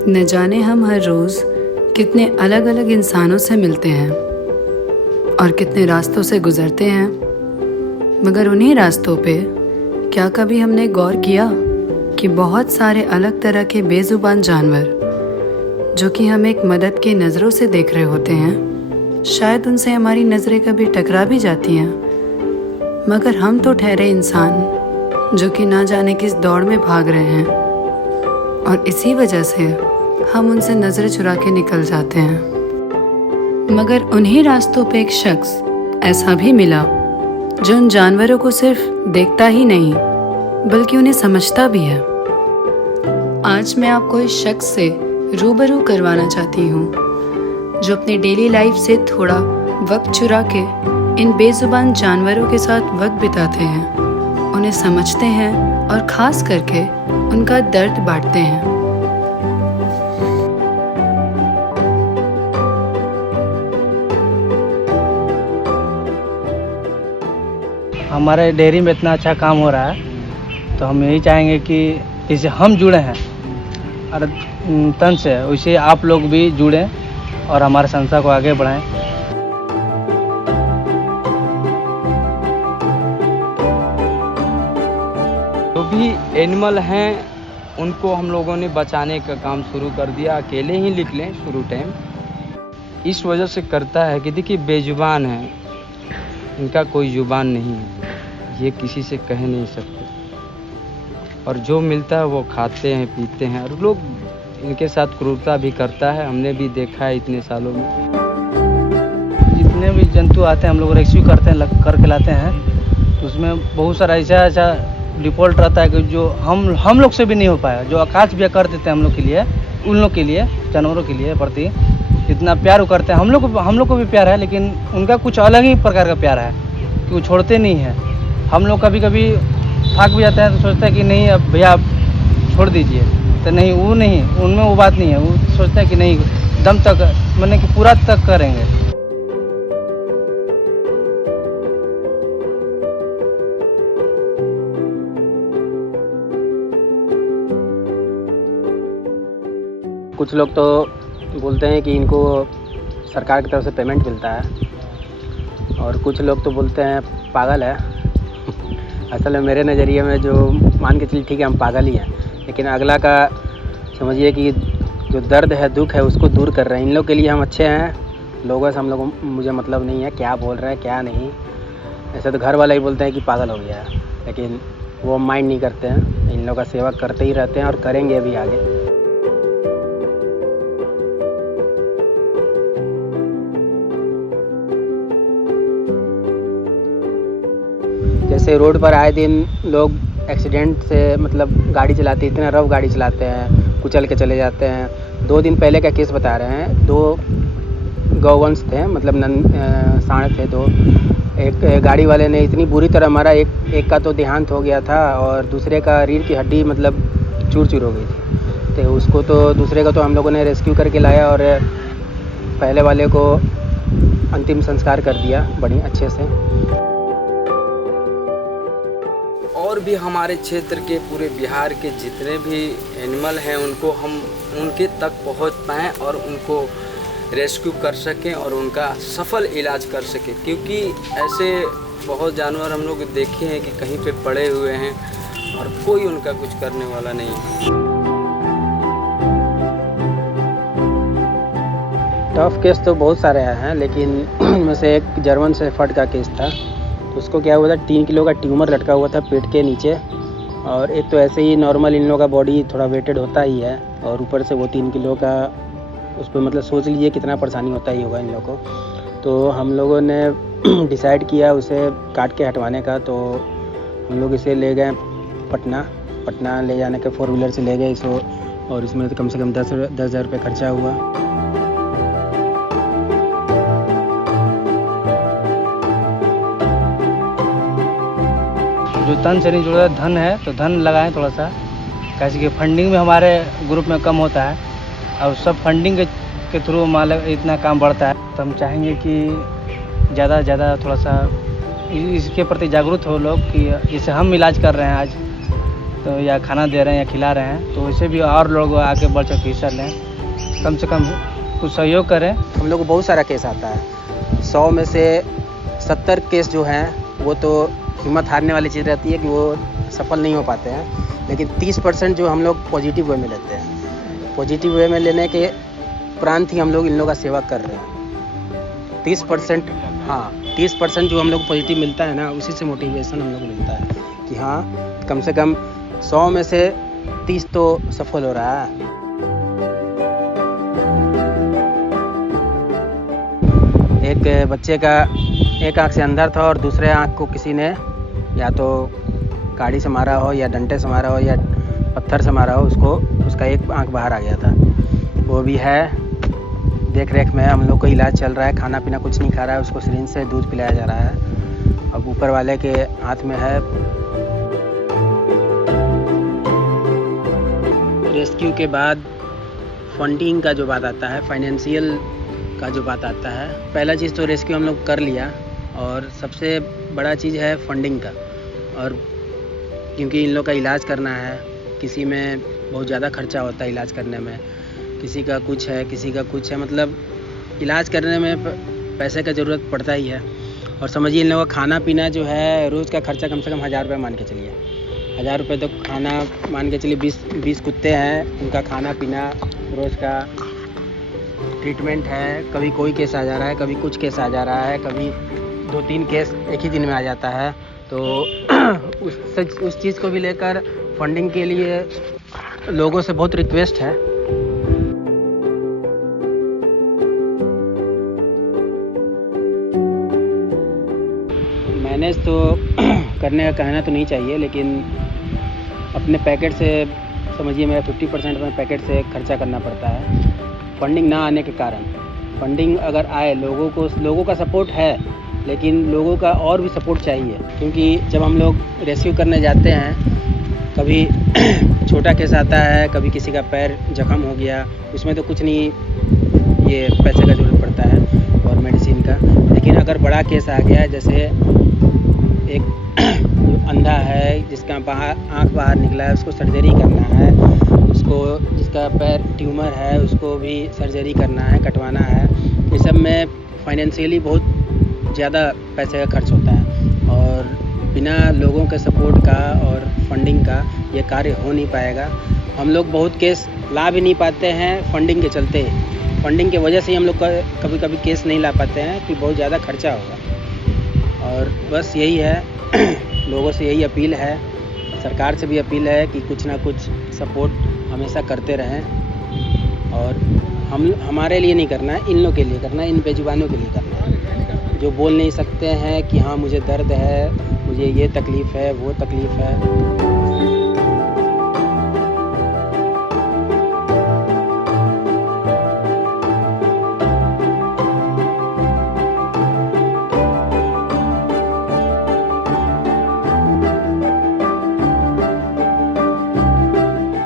न जाने हम हर रोज़ कितने अलग अलग इंसानों से मिलते हैं और कितने रास्तों से गुज़रते हैं, मगर उन्हीं रास्तों पे क्या कभी हमने गौर किया कि बहुत सारे अलग तरह के बेज़ुबान जानवर जो कि हम एक मदद की नज़रों से देख रहे होते हैं, शायद उनसे हमारी नज़रें कभी टकरा भी जाती हैं, मगर हम तो ठहरे इंसान जो कि ना जाने किस दौड़ में भाग रहे हैं और इसी वजह से हम उनसे नज़रें चुरा के निकल जाते हैं। मगर उन्हीं रास्तों पे एक शख्स ऐसा भी मिला जो उन जानवरों को सिर्फ देखता ही नहीं बल्कि उन्हें समझता भी है। आज मैं आपको इस शख्स से रूबरू करवाना चाहती हूँ जो अपनी डेली लाइफ से थोड़ा वक्त चुरा के इन बेजुबान जानवरों के साथ वक्त बिताते हैं, उन्हें समझते हैं और ख़ास करके उनका दर्द बांटते हैं। हमारे डेयरी में इतना अच्छा काम हो रहा है तो हम यही चाहेंगे कि जैसे हम जुड़े हैं और तन से, वैसे आप लोग भी जुड़ें और हमारे संस्था को आगे बढ़ाएं। जो भी एनिमल हैं उनको हम लोगों ने बचाने का काम शुरू कर दिया। अकेले ही लिख लें शुरू टाइम इस वजह से करता है कि देखिए बेजुबान है, इनका कोई जुबान नहीं है, ये किसी से कह नहीं सकते और जो मिलता है वो खाते हैं पीते हैं और लोग इनके साथ क्रूरता भी करता है। हमने भी देखा है इतने सालों में। जितने भी जंतु आते हैं हम लोग रेस्क्यू करते हैं, करके लाते हैं, तो उसमें बहुत सारा ऐसा डिफ़ॉल्ट रहता है कि जो हम लोग से भी नहीं हो पाया, जो आकाश भी कर देते हैं हम लोग के लिए, उन लोग के लिए, जानवरों के लिए प्रति इतना प्यार वो करते हैं। हम लोग को भी प्यार है, लेकिन उनका कुछ अलग ही प्रकार का प्यार है कि वो छोड़ते नहीं हैं। हम लोग कभी कभी थक भी जाते हैं तो सोचते हैं कि नहीं अब भैया आप छोड़ दीजिए, तो नहीं, वो नहीं, उनमें वो बात नहीं है। वो सोचते हैं कि नहीं दम तक, मैंने कि पूरा तक करेंगे। कुछ लोग तो बोलते हैं कि इनको सरकार की तरफ से पेमेंट मिलता है और कुछ लोग तो बोलते हैं पागल है। असल में मेरे नज़रिए में जो मान के चलिए ठीक है हम पागल ही हैं, लेकिन अगला का समझिए कि जो दर्द है दुख है उसको दूर कर रहे हैं। इन लोग के लिए हम अच्छे हैं, लोगों से हम लोग मुझे मतलब नहीं है क्या बोल रहे हैं क्या नहीं। ऐसे तो घर वाले ही बोलते हैं कि पागल हो गया है, लेकिन वो माइंड नहीं करते हैं। इन लोगों का सेवा करते ही रहते हैं और करेंगे अभी आगे। जैसे रोड पर आए दिन लोग एक्सीडेंट से मतलब गाड़ी चलाते, इतना रफ गाड़ी चलाते हैं, कुचल के चले जाते हैं। 2 दिन पहले का केस बता रहे हैं, 2 गौवंश थे, मतलब सांड थे 2। एक गाड़ी वाले ने इतनी बुरी तरह मारा, एक का तो देहांत हो गया था और दूसरे का रीढ़ की हड्डी मतलब चूर चूर हो गई थी। तो उसको तो दूसरे का तो हम लोगों ने रेस्क्यू करके लाया और पहले वाले को अंतिम संस्कार कर दिया बड़ी अच्छे से। और भी हमारे क्षेत्र के पूरे बिहार के जितने भी एनिमल हैं उनको हम उनके तक पहुंच पाएँ और उनको रेस्क्यू कर सकें और उनका सफल इलाज कर सकें, क्योंकि ऐसे बहुत जानवर हम लोग देखे हैं कि कहीं पे पड़े हुए हैं और कोई उनका कुछ करने वाला नहीं है। टफ केस तो बहुत सारे आए हैं, लेकिन उनमें से एक जर्मन शेफर्ड का केस था। तो उसको क्या हुआ था, 3 किलो का ट्यूमर लटका हुआ था पेट के नीचे, और एक तो ऐसे ही नॉर्मल इन लोगों का बॉडी थोड़ा वेटेड होता ही है और ऊपर से वो 3 किलो का उस पर मतलब सोच लीजिए कितना परेशानी होता ही होगा इन लोगों को। तो हम लोगों ने डिसाइड किया उसे काट के हटवाने का। तो हम लोग इसे ले गए पटना ले जाने के 4 व्हीलर से ले गए इसको, और इसमें तो कम से कम 10,000 रुपये खर्चा हुआ। जो तन से नहीं जुड़ा धन है तो धन लगाएं थोड़ा सा, कैसे कि फंडिंग में हमारे ग्रुप में कम होता है और सब फंडिंग के थ्रू हमारा इतना काम बढ़ता है। तो हम चाहेंगे कि ज़्यादा से ज़्यादा थोड़ा सा इसके प्रति जागरूक हो लोग कि जैसे हम इलाज कर रहे हैं आज, तो या खाना दे रहे हैं या खिला रहे हैं, तो वैसे भी और लोग आके बढ़ चढ़ के हिस्सा लें, कम से कम कुछ सहयोग करें। हम लोग को बहुत सारा केस आता है, 100 में से 70 केस जो हैं वो तो हिम्मत हारने वाली चीज़ रहती है कि वो सफल नहीं हो पाते हैं, लेकिन 30% जो हम लोग पॉजिटिव वे में लेते हैं। पॉजिटिव वे में लेने के उपरांत ही हम लोग इन लोगों का सेवा कर रहे हैं। 30% हाँ 30% जो हम लोग को पॉजिटिव मिलता है ना, उसी से मोटिवेशन हम लोग को मिलता है कि हाँ कम से कम 100 में से 30 तो सफल हो रहा है। एक बच्चे का एक आंख से अंदर था और दूसरे आंख को किसी ने या तो गाड़ी से मारा हो या डंडे से मारा हो या पत्थर से मारा हो, उसका एक आंख बाहर आ गया था। वो भी है देख रेख में, हम लोग को इलाज चल रहा है, खाना पीना कुछ नहीं खा रहा है, उसको सिरिंज से दूध पिलाया जा रहा है। अब ऊपर वाले के हाथ में है। रेस्क्यू के बाद फंडिंग का जो बात आता है, फाइनेंशियल का जो बात आता है, पहला चीज़ तो रेस्क्यू हम लोग कर लिया और सबसे बड़ा चीज़ है फंडिंग का। और क्योंकि इन लोग का इलाज करना है, किसी में बहुत ज़्यादा खर्चा होता है इलाज करने में, किसी का कुछ है किसी का कुछ है, मतलब इलाज करने में पैसे का ज़रूरत पड़ता ही है। और समझिए इन लोगों का खाना पीना जो है, रोज़ का खर्चा कम से कम 1000 रुपये मान के चलिए। 1000 रुपये तो खाना मान के चलिए, 20 कुत्ते हैं, उनका खाना पीना, रोज़ का ट्रीटमेंट है। कभी कोई केस आ जा रहा है, कभी कुछ केस आ जा रहा है, कभी 2-3 केस एक ही दिन में आ जाता है। तो उस चीज़ को भी लेकर फंडिंग के लिए लोगों से बहुत रिक्वेस्ट है। मैनेज तो करने का कहना तो नहीं चाहिए, लेकिन अपने पैकेट से समझिए मेरा 50% में पैकेट से खर्चा करना पड़ता है फंडिंग ना आने के कारण। फंडिंग अगर आए, लोगों का सपोर्ट है, लेकिन लोगों का और भी सपोर्ट चाहिए। क्योंकि जब हम लोग रेस्क्यू करने जाते हैं, कभी छोटा केस आता है, कभी किसी का पैर जख्म हो गया, उसमें तो कुछ नहीं, ये पैसे का ज़रूरत पड़ता है और मेडिसिन का। लेकिन अगर बड़ा केस आ गया, जैसे एक अंधा है जिसका आँख बाहर निकला है, उसको सर्जरी करना है, उसको जिसका पैर ट्यूमर है उसको भी सर्जरी करना है, कटवाना है, ये सब में फाइनेंशियली बहुत ज़्यादा पैसे का खर्च होता है। और बिना लोगों के सपोर्ट का और फंडिंग का ये कार्य हो नहीं पाएगा। हम लोग बहुत केस ला भी नहीं पाते हैं फंडिंग के चलते। फंडिंग की वजह से ही हम लोग कभी कभी केस नहीं ला पाते हैं कि बहुत ज़्यादा खर्चा होगा। और बस यही है, लोगों से यही अपील है, सरकार से भी अपील है कि कुछ ना कुछ सपोर्ट हमेशा करते रहें। और हमारे लिए नहीं करना है, इन लोगों के लिए करना है, इन बेजुबानों के लिए करना है, जो बोल नहीं सकते हैं कि हाँ मुझे दर्द है, मुझे ये तकलीफ़ है, वो तकलीफ़ है।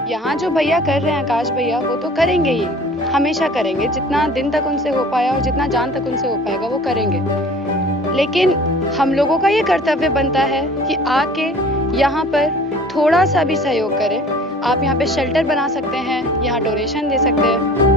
यहाँ जो भैया कर रहे हैं, आकाश भैया, वो तो करेंगे ही, हमेशा करेंगे, जितना दिन तक उनसे हो पाया और जितना जान तक उनसे हो पाएगा वो करेंगे। लेकिन हम लोगों का ये कर्तव्य बनता है कि आके यहाँ पर थोड़ा सा भी सहयोग करें। आप यहाँ पे शेल्टर बना सकते हैं, यहाँ डोनेशन दे सकते हैं।